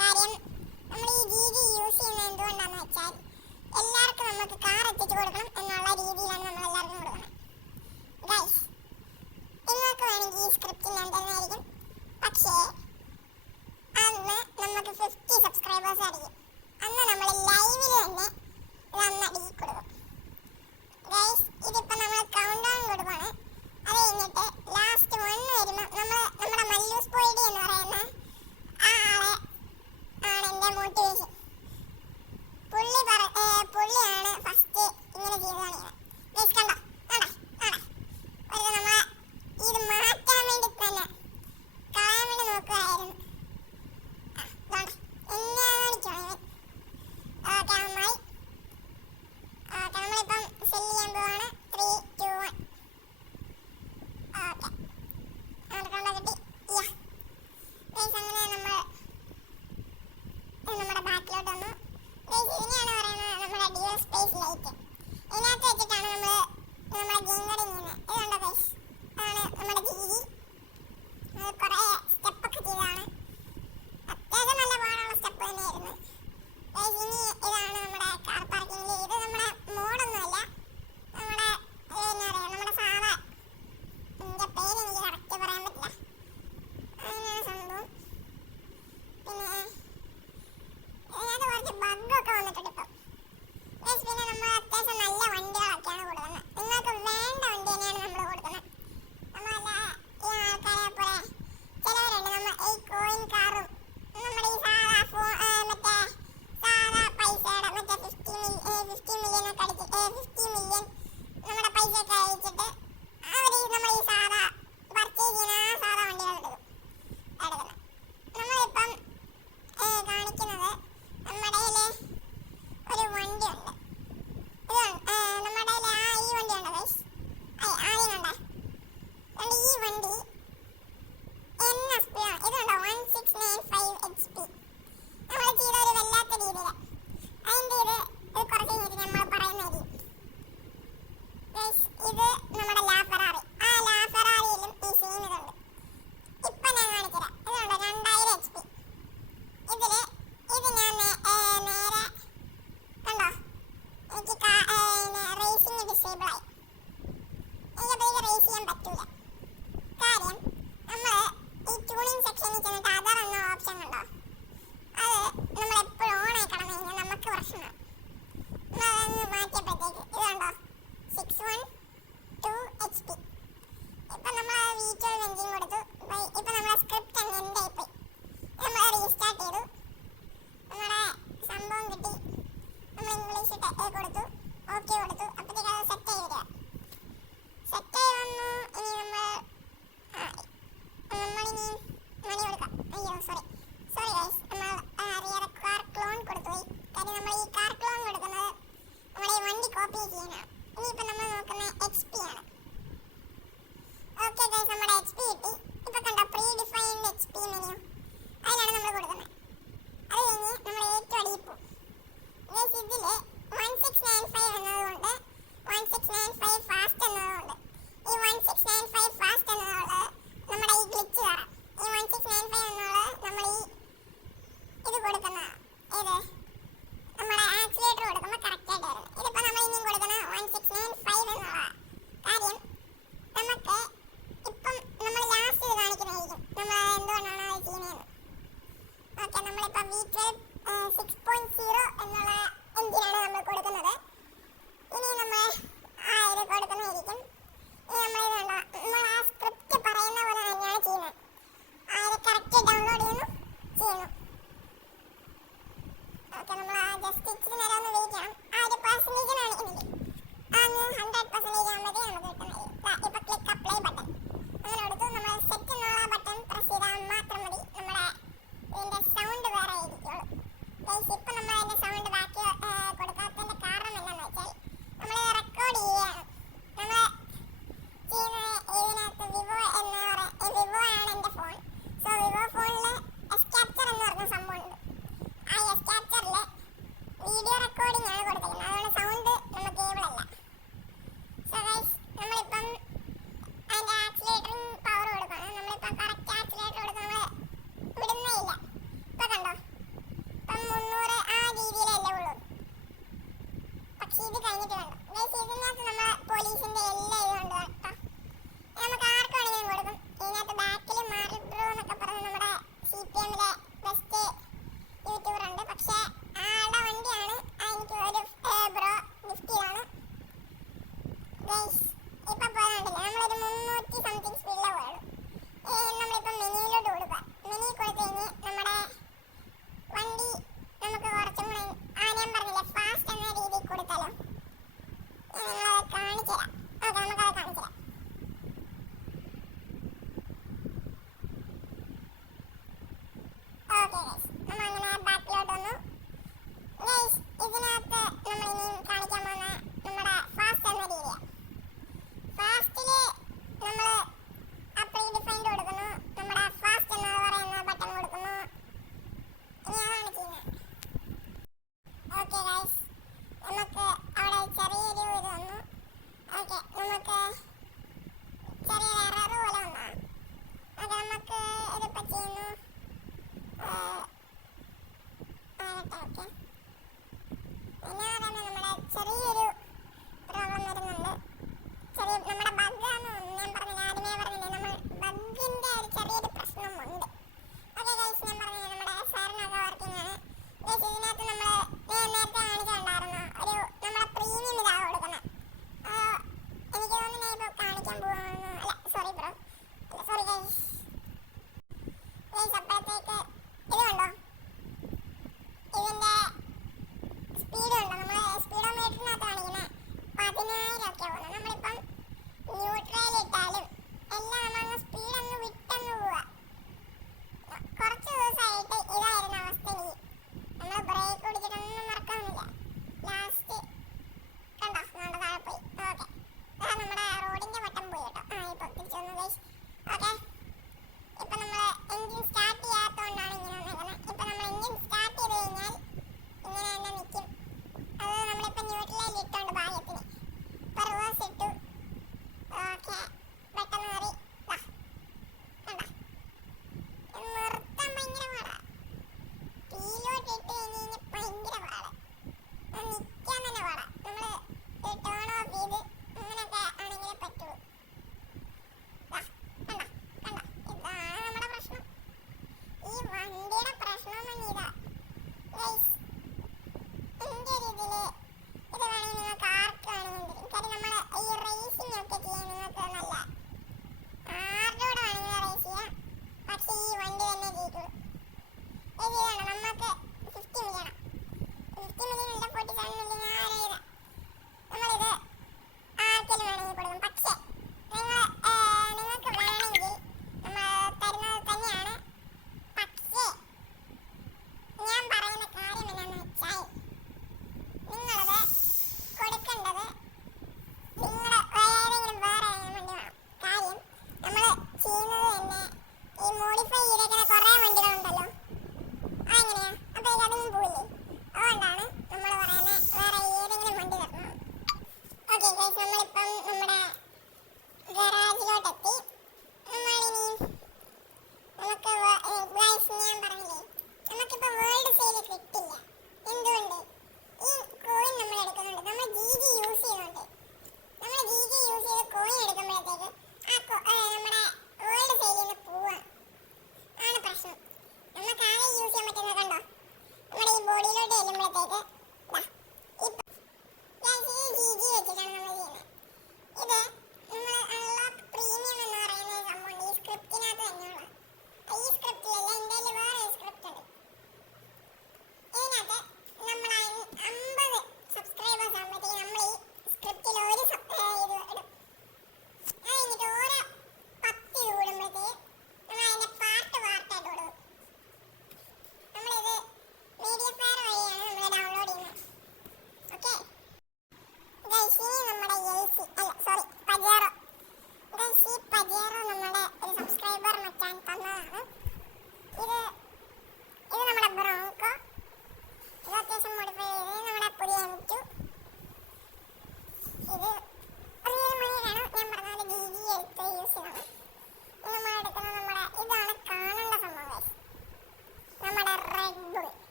കാര്യം നമ്മൾ ഈ രീതി യൂസ് ചെയ്യുന്നത് എന്തുകൊണ്ടാണെന്ന് വെച്ചാൽ എല്ലാവർക്കും നമുക്ക് കാർ എത്തിച്ചു കൊടുക്കണം എന്നുള്ള രീതിയിലാണ് നമ്മൾ എല്ലാവർക്കും കൊടുക്കുന്നത്. ഗൈസ്, നിങ്ങൾക്ക് വേണമെങ്കിൽ ഈ സ്ക്രിപ്റ്റ് ഞാൻ തന്നെയായിരിക്കും, പക്ഷേ അന്ന് നമുക്ക് 50 സബ്സ്ക്രൈബേഴ്സ് ആയിരിക്കും. അന്ന് നമ്മൾ ലൈവിൽ തന്നെ ഇതന്നടി കൊടുക്കും. ഗൈസ്, ഇതിപ്പോൾ നമ്മൾ കൗണ്ട് ഡൗൺ കൊടുക്കുകയാണ്. അത് കഴിഞ്ഞിട്ട് ലാസ്റ്റ് 1 വരുമ്പോൾ നമ്മുടെ മല്ലൂസ് പോയിഡി എന്ന് പറയുന്ന ആ ആളെ ആണ് എൻ്റെ മോട്ടിവേഷൻ. പുള്ളിയാണ് ഫസ്റ്റ് ഇങ്ങനെ ചെയ്ത് കാണിക്കുന്നത്. ഗൈസ് കണ്ടോ, നമ്മളെ ഇത് മാറ്റാൻ വേണ്ടി തന്നെ കളയാൻ വേണ്ടി നോക്കുകയായിരുന്നു. നമ്മളിപ്പം സെല് ചെയ്യാൻ പോവാണ്. 3, 2, 1. ഓക്കെ, കണ്ടോ കിട്ടി. അങ്ങനെ നമ്മുടെ ബാക്കിലോട്ട് വന്നു. ഇതിനെയാണ് പറയുന്നത് നമ്മുടെ ഡ്യുവൽ സ്പേസ് ലൈറ്റ്. ഇതിനകത്ത് വെച്ചിട്ടാണ് നമ്മുടെ ഗെയിം കടിങ് ചെയ്യുന്നത്. ഇതുണ്ടോ ഗൈസ്, അതാണ് നമ്മുടെ രീതി. അത് കുറേ സ്റ്റെപ്പൊക്കെ ചെയ്തതാണ്. അത്യാവശ്യം നല്ല പാടുള്ള സ്റ്റെപ്പ് തന്നെയായിരുന്നു. ഇനി ഇതാണ് നമ്മുടെ കാർ പാർക്കിംഗ്. ഇത് നമ്മുടെ മോഡൊന്നുമല്ല, നമ്മുടെ എന്താ പറയുക, നമ്മുടെ സാധാ, എൻ്റെ പേര് എനിക്ക് കറക്റ്റ് പറയാൻ പറ്റില്ല, അങ്ങനെയാണ് സംഭവം. പിന്നെ ഇതിനകത്ത് കുറച്ച് ബഗ്ഗൊക്കെ വന്നിട്ടുണ്ട് ഇപ്പം. പിന്നെ നമ്മൾ അത്യാവശ്യം നല്ല വണ്ടികളൊക്കെയാണ് കൊടുക്കുന്നത്. നിങ്ങൾക്ക് വേണ്ട വണ്ടി തന്നെയാണ് നമ്മൾ കൊടുക്കുന്നത്. നമ്മളല്ല ഈ ആൾക്കാരെ പോലെ ചിലവരുണ്ട്, നമ്മൾ ഈ കോയിൻ കാറും നമ്മുടെ ഈ സാധാ മറ്റേ സാധാ പൈസയുടെ മറ്റേ 50 മില്യൺ ഒക്കെ അടിച്ച് 50 മില്യൺ നമ്മുടെ പൈസയൊക്കെ അയച്ചിട്ട് അവർ നമ്മൾ ഈ സാധാ പർച്ചേസ് ചെയ്യുന്ന ആ സാധാ വണ്ടികൾ എടുക്കുന്നത്. നമ്മളിപ്പം കാണിക്കുന്നത് നമ്മുടെ ഒരു വണ്ടിയുണ്ട്. നമ്മുടെ ഈ വണ്ടിയുണ്ട് ഗൈസ്, ആദ്യമുണ്ട്. ഈ വണ്ടി എന്ന സ്പീഡാണ്. ഇതുണ്ടോ 1695 HP. നമ്മൾ ചെയ്ത ഒരു വല്ലാത്ത രീതിയിൽ അതിൻ്റെ ഇത് കുറച്ച് കഴിഞ്ഞിട്ട് നമ്മൾ പറയുന്നതായിരിക്കും. ഇത് നമ്മുടെ ലാ ഫെറാറി. ആ ലാ ഫെറാറിയിലും ഈ സെയിം ഇതുണ്ട്. ഇപ്പം ഞാൻ കാണിച്ചുതരാം. ഇതുണ്ട് 2000 HP. ഇത് ഞാൻ നേരെ കണ്ടോ, എനിക്ക് റേസിംഗ് ഡിസേബിൾ ആയി. എനിക്കപ്പോൾ ഇത് റേസ് ചെയ്യാൻ പറ്റൂല. കാര്യം നമ്മൾ ഈ ട്യൂണിങ് സെക്ഷനിൽ ചെന്നിട്ട് അതർ എന്ന ഓപ്ഷൻ കണ്ടോ, അത് നമ്മളെപ്പോഴും ഓൺ ആയി കിടന്നു കഴിഞ്ഞാൽ നമുക്ക് പ്രശ്നമാണ്. നമ്മളതൊന്ന് മാറ്റിയപ്പോഴത്തേക്ക് ഇത് കണ്ടോ 612 HP. ഇപ്പം നമ്മൾ V12 എൻജിൻ കൊടുത്തു. ഇപ്പം നമ്മളെ സ്ക്രിപ്റ്റ് അങ്ങ് എൻ്റെ ആയിപ്പോയി. നമ്മൾ റീസ്റ്റാർട്ട് ചെയ്തു, നമ്മുടെ സംഭവം കിട്ടി. നമ്മൾ ഇംഗ്ലീഷ് കൊടുത്തു, ഓക്കെ കൊടുത്തു. അപ്പോഴത്തേക്ക് അത് സെറ്റായി വരിക. സെറ്റായി വന്നു. ഇനി നമ്മളിനി മണി കൊടുക്കാം. അയ്യോ സോറി ഗൈസ്, നമ്മൾ റിയർ കാർ ക്ലോൺ കൊടുത്തുപോയി. കാര്യം നമ്മൾ ഈ കാർ ക്ലോൺ കൊടുക്കുന്നത് നമ്മുടെ ഈ വണ്ടി കോപ്പി ചെയ്യാനാണ്. ഇനിയിപ്പോൾ നമ്മൾ നോക്കുന്നത് HP ആണ്. ഓക്കെ ഗൈസ്, നമ്മുടെ HP കിട്ടി. ഇപ്പോൾ കണ്ടോ പ്രീ ഡിഫൈൻഡ് HP മെനു, അതിലാണ് നമ്മൾ കൊടുക്കുന്നത്. അത് കഴിഞ്ഞ് നമ്മൾ ഏറ്റവും അടിയിൽ പോകും. ഇതിൽ 1695 എന്നതുകൊണ്ട് 1695 ഫാസ്റ്റ് എന്നതുകൊണ്ട് ഈ 1695 ഫാസ്റ്റ് എന്നതുള്ളത് നമ്മുടെ ഈ ഗ്ലിച്ച് കയറാം. ഈ 1695 എന്നുള്ളത് നമ്മൾ ഈ ഇത് കൊടുക്കുന്നതാണ്. ഏത് നമ്മുടെ ആക്സിലേറ്റർ കൊടുക്കുമ്പോൾ കറക്റ്റായിട്ട് വരുന്നത്. ഇതിപ്പോൾ നമ്മൾ ഇനിയും കൊടുക്കുന്നത് 1695 എന്നുള്ളതാണ്. കാര്യം നമുക്ക് ഇപ്പം നമ്മൾ ലാസ്റ്റ് ഇത് കാണിക്കുന്നതായിരിക്കും നമ്മൾ എന്തുകൊണ്ടാണ് അത് ചെയ്യുന്നതെന്ന്. ഓക്കെ, നമ്മളിപ്പോൾ V12 6.0 എന്നുള്ള എൻജിനാണ് നമ്മൾ കൊടുക്കുന്നത്. ഇനി നമ്മൾ ആ ഇത് കൊടുക്കുന്നതായിരിക്കും. ഇനി നമ്മൾ ആ സ്ക്രിപ്റ്റ് പറയുന്ന പോലെ തന്നെയാണ് ചെയ്യുന്നത്. ആ ഇത് കറക്റ്റ് ഡൗൺലോഡ് ചെയ്യുന്നു. ഓക്കെ, നമ്മൾ ജസ്റ്റ് ഇച്ചിരി നേരം ഒന്ന് വെയിറ്റ് ചെയ്യണം. ആ ഒരു പെർസെൻറ്റേജിനാണ് എനിക്ക് അങ്ങ് 100% ആകുമ്പോഴത്തേക്ക് നമുക്ക് കിട്ടുന്നത്. ഇപ്പോൾ ക്ലിക്ക് അപ്ലൈ ബട്ടൺ അങ്ങനെ കൊടുത്തു. നമ്മൾ സെറ്റ് എന്നുള്ള ബട്ടൺ പ്രസ് ചെയ്താൽ മാത്രം മതി. നമ്മുടെ ഇതിൻ്റെ സൗണ്ട് വേറെ ആയിരിക്കുള്ളൂ. ഇപ്പം നമ്മൾ അതിൻ്റെ സൗണ്ട് ബാക്കി കൊടുക്കാത്തതിൻ്റെ കാരണം എന്താണെന്ന് വെച്ചാൽ നമ്മൾ റെക്കോർഡ് ചെയ്യുകയാണ്. നമ്മൾ ചെയ്യുന്നത് ഇതിനകത്ത് വിവോ ആണ് എൻ്റെ ഫോൺ. സോ വിവോ ഫോണിൽ എസ് ക്യാപ്ചർ എന്ന് പറഞ്ഞ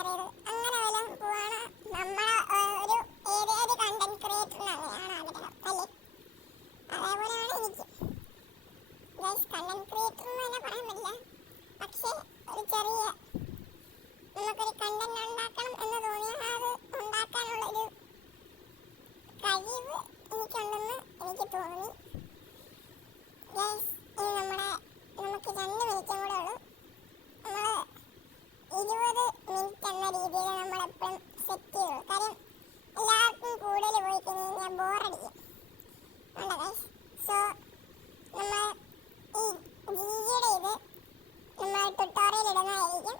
ഷെയർ ചെയ്ത് അങ്ങനെ വല്ലതും പോവാണ് നമ്മളെ ഒരു ഏതൊരു കണ്ടന്റ് ക്രിയേറ്ററിന് അങ്ങനെയാണ് ആഗ്രഹം അല്ലേ? അതേപോലെയാണ് എനിക്ക്. ഗൈസ്, കണ്ടന്റ് ക്രിയേറ്റർ എന്ന് തന്നെ പറയാൻ പറ്റില്ല, പക്ഷേ ഒരു ചെറിയ നമുക്കൊരു കണ്ടന്റ് ഉണ്ടാക്കണം എന്ന് തോന്നിയാൽ അത് ഉണ്ടാക്കാനുള്ളൊരു കഴിവ് എനിക്കുണ്ടെന്ന് എനിക്ക് തോന്നി. ഗൈസ്, ഇനി നമുക്ക് 2 മിനിറ്റും കൂടെ ഉള്ളൂ. നമ്മൾ 20 മിനിറ്റ് എന്ന രീതിയിൽ നമ്മളെപ്പോഴും സെറ്റ് ചെയ്തു. കാര്യം എല്ലാവർക്കും കൂടുതൽ പോയി കഴിഞ്ഞാൽ ബോറടിക്കും. വേണ്ട ഗൈസ്. സോ നമ്മൾ ഈ ജിജിയുടെ ഇത് നമ്മൾ ട്യൂട്ടോറിയൽ ഇടുന്നതായിരിക്കും.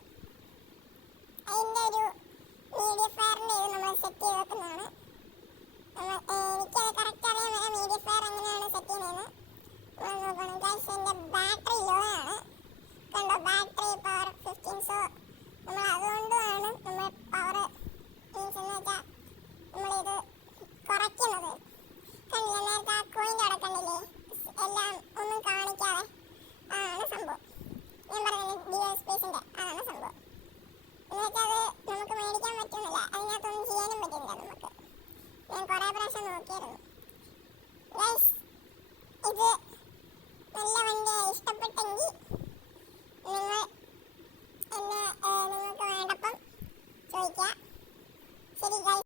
അതിൻ്റെ ഒരു മീഡിയ ഫയറിൻ്റെ ഇത് നമ്മൾ സെറ്റ് ചെയ്ത് വെക്കുന്നതാണ്. എനിക്കത് കറക്റ്റ് അറിയാൻ വരാം മീഡിയ ഫയർ എങ്ങനെയാണ് സെറ്റ് ചെയ്യുന്നതെന്ന്. നോക്കണം ഗൈസ്, എൻ്റെ ബാറ്ററി ലോ ആണ്. കണ്ടോ, ബാറ്ററി പവർ 15. സോ നമ്മൾ അതുകൊണ്ടാണ് നമ്മൾ പവർ മീൻസ് എന്ന് വെച്ചാൽ നമ്മളിത് കുറയ്ക്കുന്നത്. കണ്ടില്ല, നേരത്തെ ആ കോയിൻ്റെ അവിടെ കണ്ടില്ലേ, എല്ലാം ഒന്നും കാണിക്കാതെ. അതാണ് സംഭവം. ഞാൻ പറഞ്ഞത് ഡിവൈസ് സ്പേസിൻ്റെ അതാണ് സംഭവം. എന്ന് വെച്ചാൽ അത് നമുക്ക് മേടിക്കാൻ പറ്റുന്നില്ല, അതിനകത്തൊന്നും ചെയ്യാനും പറ്റുന്നില്ല നമുക്ക്. ഞാൻ കുറേ പ്രാവശ്യം നോക്കിയായിരുന്നു. ഗൈസ്, ഇത് നല്ല വണ്ടിയായി ഇഷ്ടപ്പെട്ടെങ്കിൽ നിങ്ങൾ നിങ്ങൾക്ക് വേണ്ടപ്പം ചോദിക്കുക.